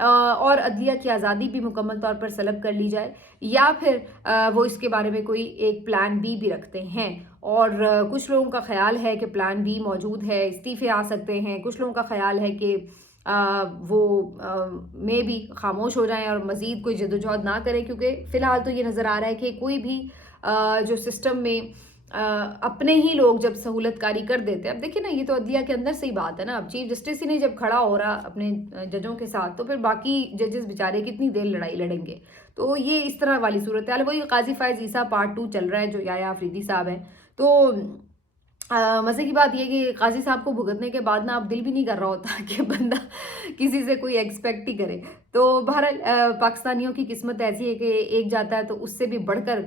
اور عدلیہ کی آزادی بھی مکمل طور پر سلب کر لی جائے، یا پھر وہ اس کے بارے میں کوئی ایک پلان بی بھی رکھتے ہیں۔ اور کچھ لوگوں کا خیال ہے کہ پلان بی موجود ہے، استعفے آ سکتے ہیں، کچھ لوگوں کا خیال ہے کہ وہ میں بھی خاموش ہو جائیں اور مزید کوئی جدوجہد نہ کریں، کیونکہ فی الحال تو یہ نظر آ رہا ہے کہ کوئی بھی جو سسٹم میں اپنے ہی لوگ جب سہولت کاری کر دیتے ہیں، اب دیکھیں نا یہ تو عدلیہ کے اندر سے ہی بات ہے نا، اب چیف جسٹس ہی نہیں جب کھڑا ہو رہا اپنے ججوں کے ساتھ تو پھر باقی ججز بیچارے کتنی دیر لڑائی لڑیں گے؟ تو یہ اس طرح والی صورتحال، وہی قاضی فائز عیسیٰ پارٹ 2 چل رہا ہے جو یحییٰ آفریدی صاحب ہیں۔ تو مزے کی بات یہ کہ قاضی صاحب کو بھگتنے کے بعد نا اب دل بھی نہیں کر رہا ہوتا کہ بندہ کسی سے کوئی ایکسپیکٹ ہی کرے۔ تو بہرحال پاکستانیوں کی قسمت ایسی ہے کہ ایک جاتا ہے تو اس سے بھی بڑھ کر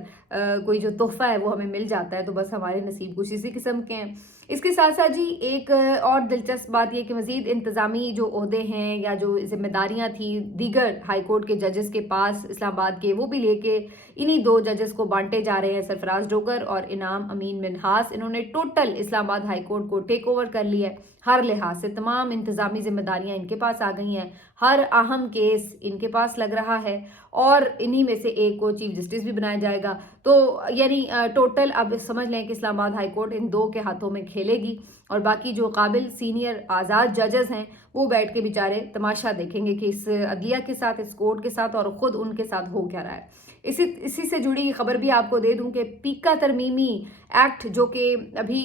کوئی جو تحفہ ہے وہ ہمیں مل جاتا ہے، تو بس ہمارے نصیب کچھ اسی قسم کے ہیں۔ اس کے ساتھ ساتھ جی ایک اور دلچسپ بات یہ کہ مزید انتظامی جو عہدے ہیں یا جو ذمہ داریاں تھیں دیگر ہائی کورٹ کے ججز کے پاس اسلام آباد کے، وہ بھی لے کے انہی 2 ججز کو بانٹے جا رہے ہیں، سرفراز ڈوگر اور انعام امین منہاس۔ انہوں نے ٹوٹل اسلام آباد ہائی کورٹ کو ٹیک اوور کر لیا ہے، ہر لحاظ سے تمام انتظامی ذمہ داریاں ان کے پاس آ گئی ہیں، ہر اہم کیس ان کے پاس لگ رہا ہے، اور انہی میں سے ایک کو چیف جسٹس بھی بنایا جائے گا۔ تو یعنی ٹوٹل اب سمجھ لیں کہ اسلام آباد ہائی کورٹ ان 2 کے ہاتھوں میں کھیلے گی، اور باقی جو قابل سینئر آزاد ججز ہیں وہ بیٹھ کے بیچارے تماشا دیکھیں گے کہ اس عدلیہ کے ساتھ، اس کورٹ کے ساتھ اور خود ان کے ساتھ ہو کیا رہا ہے۔ اسی سے جڑی خبر بھی آپ کو دے دوں کہ پیکا ترمیمی ایکٹ جو کہ ابھی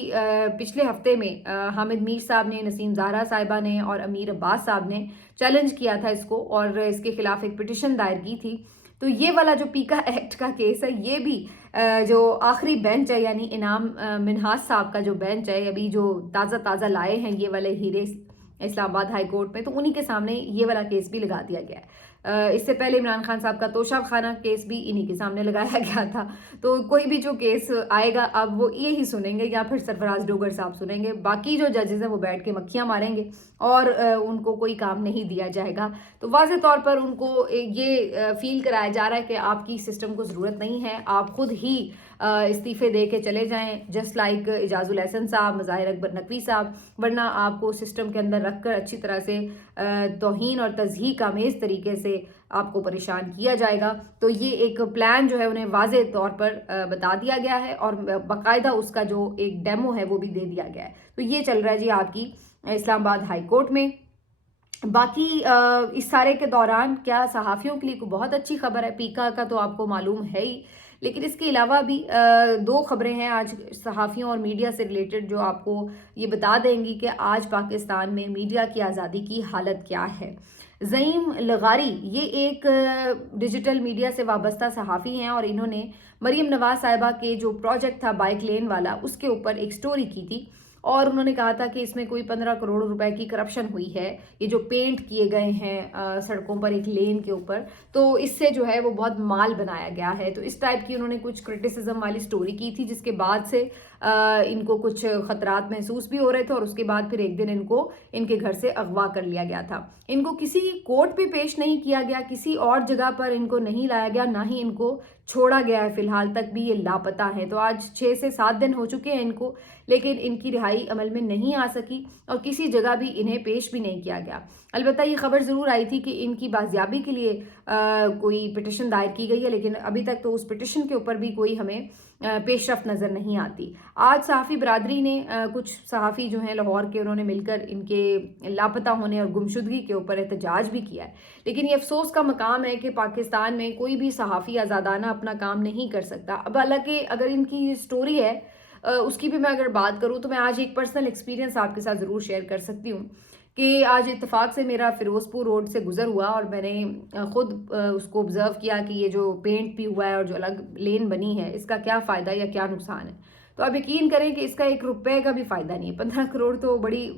پچھلے ہفتے میں حامد میر صاحب نے، نسیم زہرا صاحبہ نے اور امیر عباس صاحب نے چیلنج کیا تھا اس کو، اور اس کے خلاف ایک پٹیشن دائر کی تھی۔ تو یہ والا جو پیکا ایکٹ کا کیس ہے، یہ بھی جو آخری بینچ ہے یعنی انعام منہاس صاحب کا جو بینچ ہے، ابھی جو تازہ لائے ہیں یہ والے ہیرے اسلام آباد ہائی کورٹ میں، تو انہی کے سامنے یہ والا کیس بھی لگا دیا گیا ہے۔ اس سے پہلے عمران خان صاحب کا توشہ خانہ کیس بھی انہی کے سامنے لگایا گیا تھا۔ تو کوئی بھی جو کیس آئے گا اب وہ یہی سنیں گے یا پھر سرفراز ڈوگر صاحب سنیں گے، باقی جو ججز ہیں وہ بیٹھ کے مکھیاں ماریں گے اور ان کو کوئی کام نہیں دیا جائے گا۔ تو واضح طور پر ان کو یہ فیل کرایا جا رہا ہے کہ آپ کی سسٹم کو ضرورت نہیں ہے، آپ خود ہی استعفے دے کے چلے جائیں، جسٹ لائک اعجاز الاحسن صاحب، مظاہر اکبر نقوی صاحب، ورنہ آپ کو سسٹم کے اندر رکھ کر اچھی طرح سے توہین اور تضحیک آمیز طریقے سے آپ کو پریشان کیا جائے گا۔ تو یہ ایک پلان جو ہے انہیں واضح طور پر بتا دیا گیا ہے، اور باقاعدہ اس کا جو ایک ڈیمو ہے وہ بھی دے دیا گیا ہے۔ تو یہ چل رہا ہے جی آپ کی اسلام آباد ہائی کورٹ میں۔ باقی اس سارے کے دوران کیا صحافیوں کے لیے کوئی بہت اچھی خبر ہے؟ پیکا کا تو آپ کو معلوم ہے ہی، لیکن اس کے علاوہ بھی 2 خبریں ہیں آج صحافیوں اور میڈیا سے ریلیٹڈ جو آپ کو یہ بتا دیں گی کہ آج پاکستان میں میڈیا کی آزادی کی حالت کیا ہے۔ زعیم لغاری یہ ایک ڈیجیٹل میڈیا سے وابستہ صحافی ہیں، اور انہوں نے مریم نواز صاحبہ کے جو پروجیکٹ تھا بائک لین والا، اس کے اوپر ایک سٹوری کی تھی، اور انہوں نے کہا تھا کہ اس میں کوئی 15 کروڑ روپے کی کرپشن ہوئی ہے، یہ جو پینٹ کیے گئے ہیں سڑکوں پر ایک لین کے اوپر، تو اس سے جو ہے وہ بہت مال بنایا گیا ہے۔ تو اس ٹائپ کی انہوں نے کچھ کرٹیسزم والی سٹوری کی تھی، جس کے بعد سے ان کو کچھ خطرات محسوس بھی ہو رہے تھے، اور اس کے بعد پھر ایک دن ان کو ان کے گھر سے اغوا کر لیا گیا تھا۔ ان کو کسی کورٹ پہ پیش نہیں کیا گیا، کسی اور جگہ پر ان کو نہیں لایا گیا، نہ ہی ان کو چھوڑا گیا ہے، فی الحال تک بھی یہ لاپتہ ہیں۔ تو آج 6 سے 7 دن ہو چکے ہیں ان کو، لیکن ان کی رہائی عمل میں نہیں آ سکی، اور کسی جگہ بھی انہیں پیش بھی نہیں کیا گیا۔ البتہ یہ خبر ضرور آئی تھی کہ ان کی بازیابی کے لیے کوئی پٹیشن دائر کی گئی ہے، لیکن ابھی تک تو اس پٹیشن کے اوپر بھی کوئی ہمیں پیش رفت نظر نہیں آتی۔ آج صحافی برادری نے کچھ صحافی جو ہیں لاہور کے، انہوں نے مل کر ان کے لاپتہ ہونے اور گمشدگی کے اوپر احتجاج بھی کیا ہے، لیکن یہ افسوس کا مقام ہے کہ پاکستان میں کوئی بھی صحافی آزادانہ اپنا کام نہیں کر سکتا۔ اب حالانکہ اگر ان کی یہ سٹوری ہے اس کی بھی میں اگر بات کروں تو میں آج ایک پرسنل ایکسپیرینس آپ کے ساتھ ضرور شیئر کر سکتی ہوں کہ آج اتفاق سے میرا فیروز پور روڈ سے گزر ہوا، اور میں نے خود اس کو آبزرو کیا کہ یہ جو پینٹ بھی ہوا ہے اور جو الگ لین بنی ہے، اس کا کیا فائدہ یا کیا نقصان ہے۔ تو آپ یقین کریں کہ اس کا 1 روپے کا بھی فائدہ نہیں ہے۔ 15 کروڑ تو بڑی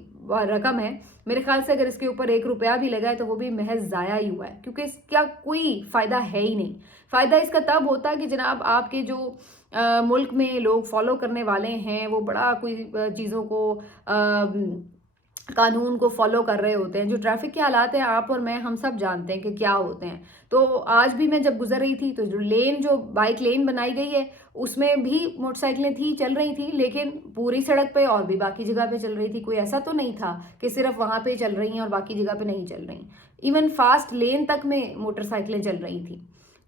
رقم ہے، میرے خیال سے اگر اس کے اوپر 1 روپیہ بھی لگا ہے تو وہ بھی محض ضائع ہی ہوا ہے، کیونکہ اس کا کوئی فائدہ ہے ہی نہیں۔ فائدہ اس کا تب ہوتا ہے کہ جناب آپ کے جو ملک میں لوگ فالو کرنے والے ہیں وہ بڑا کوئی چیزوں کو قانون کو فالو کر رہے ہوتے ہیں۔ جو ٹریفک کے حالات ہیں آپ اور میں ہم سب جانتے ہیں کہ کیا ہوتے ہیں۔ تو آج بھی میں جب گزر رہی تھی تو جو بائک لین بنائی گئی ہے اس میں بھی موٹر سائیکلیں تھی، چل رہی تھی، لیکن پوری سڑک پہ اور بھی باقی جگہ پہ چل رہی تھی۔ کوئی ایسا تو نہیں تھا کہ صرف وہاں پہ چل رہی ہیں اور باقی جگہ پہ نہیں چل رہی۔ ایون فاسٹ لین تک میں موٹر سائیکلیں چل رہی تھیں.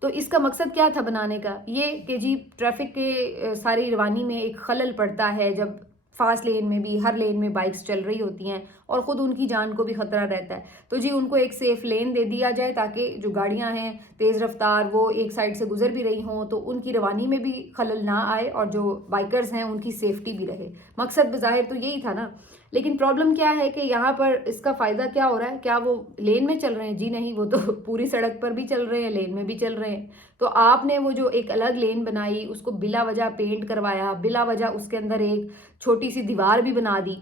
تو اس کا مقصد کیا تھا بنانے کا؟ یہ کہ جی ٹریفک کے ساری روانی میں ایک خلل پڑتا ہے جب فاسٹ لین میں بھی ہر لین میں بائکس چل رہی ہوتی ہیں اور خود ان کی جان کو بھی خطرہ رہتا ہے. تو جی ان کو ایک سیف لین دے دیا جائے تاکہ جو گاڑیاں ہیں تیز رفتار وہ ایک سائڈ سے گزر بھی رہی ہوں تو ان کی روانی میں بھی خلل نہ آئے اور جو بائکرز ہیں ان کی سیفٹی بھی رہے. مقصد بظاہر تو یہی تھا نا. لیکن پرابلم کیا ہے کہ یہاں پر اس کا فائدہ کیا ہو رہا ہے؟ کیا وہ لین میں چل رہے ہیں؟ جی نہیں، وہ تو پوری سڑک پر بھی چل رہے ہیں، لین میں بھی چل رہے ہیں. تو آپ نے وہ جو ایک الگ لین بنائی اس کو بلا وجہ پینٹ کروایا، بلا وجہ اس کے اندر ایک چھوٹی سی دیوار بھی بنا دی.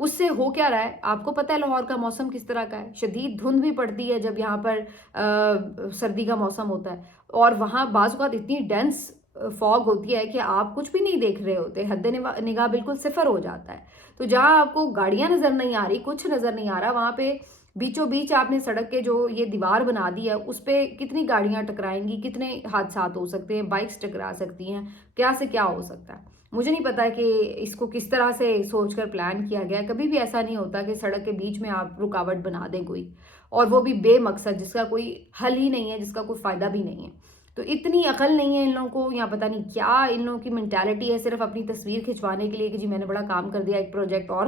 اس سے ہو کیا رہا ہے؟ آپ کو پتہ ہے لاہور کا موسم کس طرح کا ہے. شدید دھند بھی پڑتی ہے جب یہاں پر سردی کا موسم ہوتا ہے، اور وہاں بعض اوقات اتنی ڈینس فوگ ہوتی ہے کہ آپ کچھ بھی نہیں دیکھ رہے ہوتے، حد نگاہ بالکل صفر ہو جاتا ہے. تو جہاں آپ کو گاڑیاں نظر نہیں آ رہی، کچھ نظر نہیں آ رہا، وہاں پہ بیچوں بیچ آپ نے سڑک کے جو یہ دیوار بنا دی ہے اس پہ کتنی گاڑیاں ٹکرائیں گی، کتنے حادثات ہو سکتے ہیں، بائکس ٹکرا سکتی ہیں، کیا سے کیا ہو سکتا ہے. مجھے نہیں پتا کہ اس کو کس طرح سے سوچ کر پلان کیا گیا. کبھی بھی ایسا نہیں ہوتا کہ سڑک کے بیچ میں آپ رکاوٹ بنا دیں کوئی، اور وہ بھی بے مقصد، جس کا کوئی حل ہی نہیں ہے، جس کا کوئی فائدہ بھی نہیں ہے. تو اتنی عقل نہیں ہے ان لوگوں کو، یا پتہ نہیں کیا ان لوگوں کی مینٹیلٹی ہے، صرف اپنی تصویر کھنچوانے کے لیے کہ جی میں نے بڑا کام کر دیا، ایک پروجیکٹ اور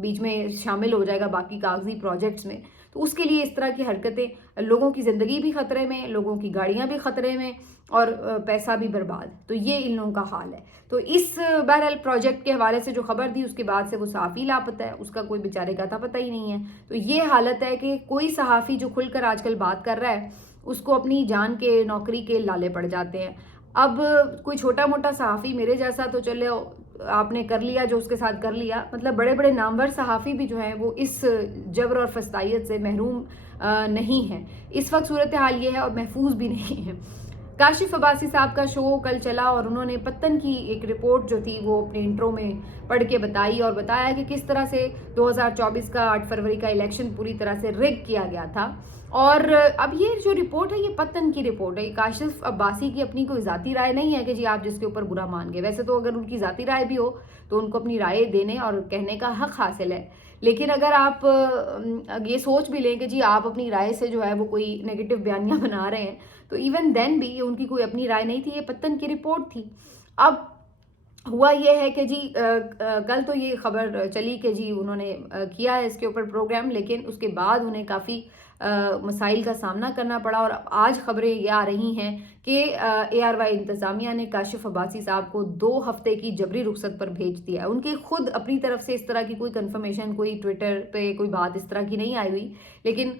بیچ میں شامل ہو جائے گا باقی کاغذی پروجیکٹس میں. تو اس کے لیے اس طرح کی حرکتیں، لوگوں کی زندگی بھی خطرے میں، لوگوں کی گاڑیاں بھی خطرے میں، اور پیسہ بھی برباد. تو یہ ان لوگوں کا حال ہے. تو اس بہرحال پروجیکٹ کے حوالے سے جو خبر تھی اس کے بعد سے وہ صحافی لاپتہ ہے، اس کا کوئی بیچارے کا تھا پتہ ہی نہیں ہے. تو یہ حالت ہے کہ کوئی صحافی جو کھل کر آج کل بات کر رہا ہے اس کو اپنی جان کے نوکری کے لالے پڑ جاتے ہیں. اب کوئی چھوٹا موٹا صحافی میرے جیسا تو چلے آپ نے کر لیا جو اس کے ساتھ کر لیا، مطلب بڑے بڑے نامور صحافی بھی جو ہیں وہ اس جبر اور فستائیت سے محروم نہیں ہیں. اس وقت صورتحال یہ ہے، اور محفوظ بھی نہیں ہے. کاشف عباسی صاحب کا شو کل چلا اور انہوں نے پتن کی ایک رپورٹ جو تھی وہ اپنے انٹرو میں پڑھ کے بتائی، اور بتایا کہ کس طرح سے 2024 کا 8 فروری کا الیکشن پوری طرح سے ریگ کیا گیا تھا. اور اب یہ جو رپورٹ ہے یہ پتن کی رپورٹ ہے، یہ کاشف عباسی کی اپنی کوئی ذاتی رائے نہیں ہے کہ جی آپ جس کے اوپر برا مان گئے. ویسے تو اگر ان کی ذاتی رائے بھی ہو تو ان کو اپنی رائے دینے اور کہنے کا حق حاصل ہے. لیکن اگر آپ یہ سوچ بھی لیں کہ جی آپ اپنی رائے سے جو ہے وہ کوئی نیگیٹو بیانیاں بنا رہے ہیں تو ایون دین بھی یہ ان کی کوئی اپنی رائے نہیں تھی، یہ پتن کی رپورٹ تھی. اب ہوا یہ ہے کہ جی کل تو یہ خبر چلی کہ جی انہوں نے کیا ہے اس کے اوپر پروگرام، لیکن اس کے بعد انہیں کافی مسائل کا سامنا کرنا پڑا. اور آج خبریں یہ آ رہی ہیں کہ ARY انتظامیہ نے کاشف عباسی صاحب کو 2 ہفتے کی جبری رخصت پر بھیج دیا ہے. ان کے خود اپنی طرف سے اس طرح کی کوئی کنفرمیشن، کوئی ٹویٹر پہ کوئی بات اس طرح کی نہیں آئی ہوئی، لیکن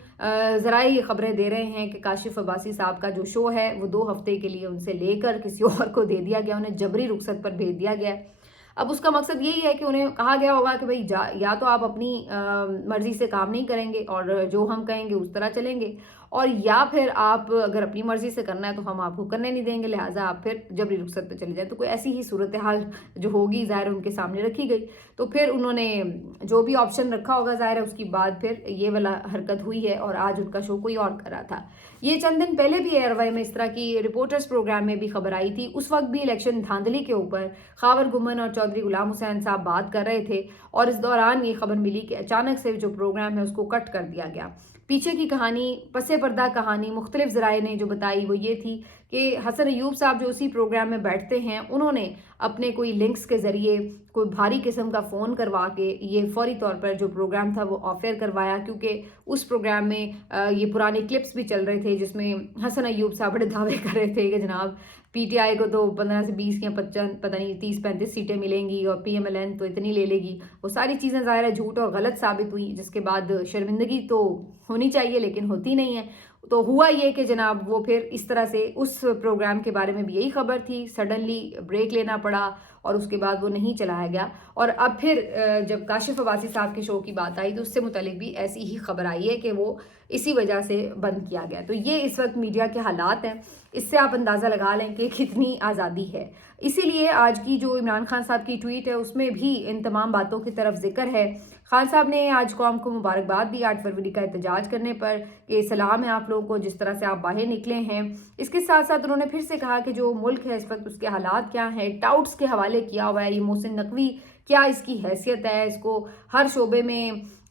ذرائع یہ خبریں دے رہے ہیں کہ کاشف عباسی صاحب کا جو شو ہے وہ 2 ہفتے کے لیے ان سے لے کر کسی اور کو دے دیا گیا، انہیں جبری رخصت پر بھیج دیا گیا. اب اس کا مقصد یہی ہے کہ انہیں کہا گیا ہوگا کہ بھئی یا تو آپ اپنی مرضی سے کام نہیں کریں گے اور جو ہم کہیں گے اس طرح چلیں گے، اور یا پھر آپ اگر اپنی مرضی سے کرنا ہے تو ہم آپ کو کرنے نہیں دیں گے، لہٰذا آپ پھر جبری رخصت پہ چلے جائیں. تو کوئی ایسی ہی صورتحال جو ہوگی ظاہر ان کے سامنے رکھی گئی. تو پھر انہوں نے جو بھی آپشن رکھا ہوگا ظاہر ہے اس کی بعد پھر یہ والا حرکت ہوئی ہے، اور آج ان کا شو کوئی اور کر رہا تھا. یہ چند دن پہلے بھی ARY میں اس طرح کی رپورٹرز پروگرام میں بھی خبر آئی تھی. اس وقت بھی الیکشن دھاندلی کے اوپر خاور گمن اور چودھری غلام حسین صاحب بات کر رہے تھے، اور اس دوران یہ خبر ملی کہ اچانک سے جو پروگرام ہے اس کو کٹ کر دیا گیا. پیچھے کی کہانی، پس پردہ کہانی مختلف ذرائع نے جو بتائی وہ یہ تھی کہ حسن ایوب صاحب جو اسی پروگرام میں بیٹھتے ہیں انہوں نے اپنے کوئی لنکس کے ذریعے کوئی بھاری قسم کا فون کروا کے یہ فوری طور پر جو پروگرام تھا وہ آف ایئر کروایا، کیونکہ اس پروگرام میں یہ پرانے کلپس بھی چل رہے تھے جس میں حسن ایوب صاحب بڑے دعوے کر رہے تھے کہ جناب PTI کو تو 15 سے 20 یا پتہ نہیں 30-35 سیٹیں ملیں گی، اور PMLN تو اتنی لے لے گی. وہ ساری چیزیں ظاہر ہے جھوٹ اور غلط ثابت ہوئی، جس کے بعد شرمندگی تو ہونی چاہیے لیکن ہوتی نہیں ہے. تو ہوا یہ کہ جناب وہ پھر اس طرح سے اس پروگرام کے بارے میں بھی یہی خبر تھی، سڈنلی بریک لینا پڑا اور اس کے بعد وہ نہیں چلایا گیا. اور اب پھر جب کاشف عباسی صاحب کے شو کی بات آئی تو اس سے متعلق بھی ایسی ہی خبر آئی ہے کہ وہ اسی وجہ سے بند کیا گیا. تو یہ اس وقت میڈیا کے حالات ہیں، اس سے آپ اندازہ لگا لیں کہ کتنی آزادی ہے. اسی لیے آج کی جو عمران خان صاحب کی ٹویٹ ہے اس میں بھی ان تمام باتوں کی طرف ذکر ہے. خان صاحب نے آج قوم کو مبارکباد دی 8 فروری کا احتجاج کرنے پر، کہ سلام ہے آپ لوگوں کو جس طرح سے آپ باہر نکلے ہیں. اس کے ساتھ ساتھ انہوں نے پھر سے کہا کہ جو ملک ہے اس وقت اس کے حالات کیا ہیں، ٹاؤٹس کے حوالے کیا ہوا ہے. یہ محسن نقوی کیا اس کی حیثیت ہے، اس کو ہر شعبے میں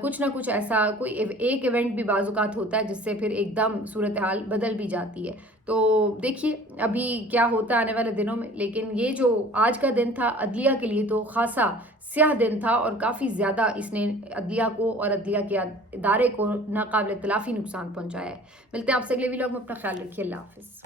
کچھ نہ کچھ ایسا کوئی ایک ایونٹ بھی بعض اوقات ہوتا ہے جس سے پھر ایک دم صورتحال بدل بھی جاتی ہے. تو دیکھیے ابھی کیا ہوتا ہے آنے والے دنوں میں، لیکن یہ جو آج کا دن تھا عدلیہ کے لیے تو خاصا سیاہ دن تھا، اور کافی زیادہ اس نے عدلیہ کو اور عدلیہ کے ادارے کو ناقابل تلافی نقصان پہنچایا ہے. ملتے ہیں آپ سے اگلے ویلاگ میں، اپنا خیال رکھیے، اللہ حافظ.